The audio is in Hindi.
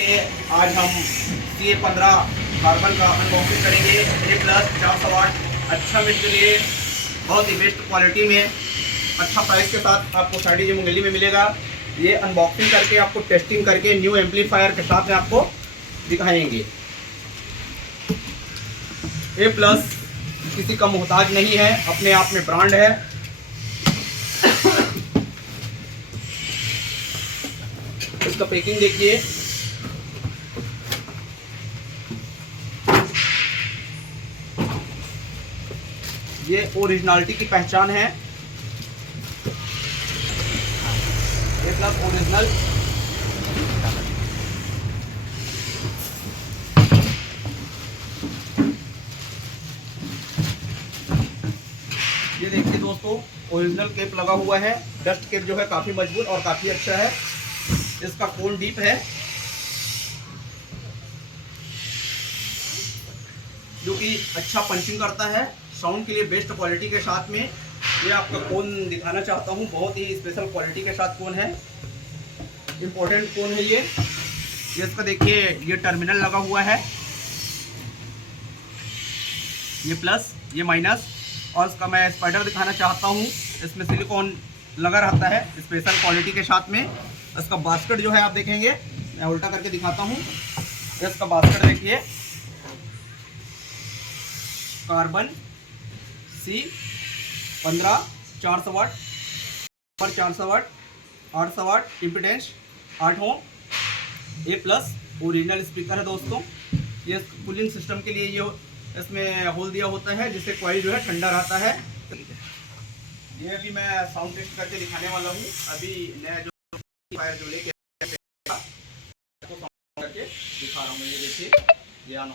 आज हम CA15 कार्बन का अनबॉक्सिंग करेंगे। ये प्लस 400 वाट अच्छा मिल बहुत ही बेस्ट क्वालिटी में अच्छा प्राइस के साथ आपको साड़ी जी मुंगेली में मिलेगा। ये अनबॉक्सिंग करके आपको टेस्टिंग करके न्यू एम्पलीफायर के साथ में आपको दिखाएंगे। ए प्लस किसी का मोहताज नहीं है, अपने आप में ब्रांड है। इसका पैकिंग देखिए, ये ओरिजिनलिटी की पहचान है। ए प्लस ओरिजिनल। ये देखिए दोस्तों, ओरिजिनल केप लगा हुआ है। डस्ट केप जो है काफी मजबूत और काफी अच्छा है। इसका कोन डीप है जो कि अच्छा पंचिंग करता है। साउंड के लिए बेस्ट क्वालिटी के साथ में ये आपका कोन दिखाना चाहता हूँ। बहुत ही स्पेशल क्वालिटी के साथ कोन है, इम्पोर्टेंट कोन है ये। इसका देखिए, ये टर्मिनल लगा हुआ है, ये प्लस ये माइनस। और इसका मैं स्पाइडर दिखाना चाहता हूँ। इसमें सिलिकॉन लगा रहता है स्पेशल क्वालिटी के साथ में। इसका बास्केट जो है आप देखेंगे, मैं उल्टा करके दिखाता हूँ। इसका बास्केट देखिए, कार्बन C15 400 वाट पर 400 वाट 800 वाट इम्पिडेंस 8 ओम। ए प्लस ओरिजिनल स्पीकर है दोस्तों। ये कूलिंग सिस्टम के लिए ये इसमें होल दिया होता है, जिससे कॉइल जो है ठंडा रहता है। ये अभी मैं साउंड टेस्ट करके दिखाने वाला हूँ। अभी नया जो लेके करके दिखा रहा हूँ। ये देखिए, ये ऑन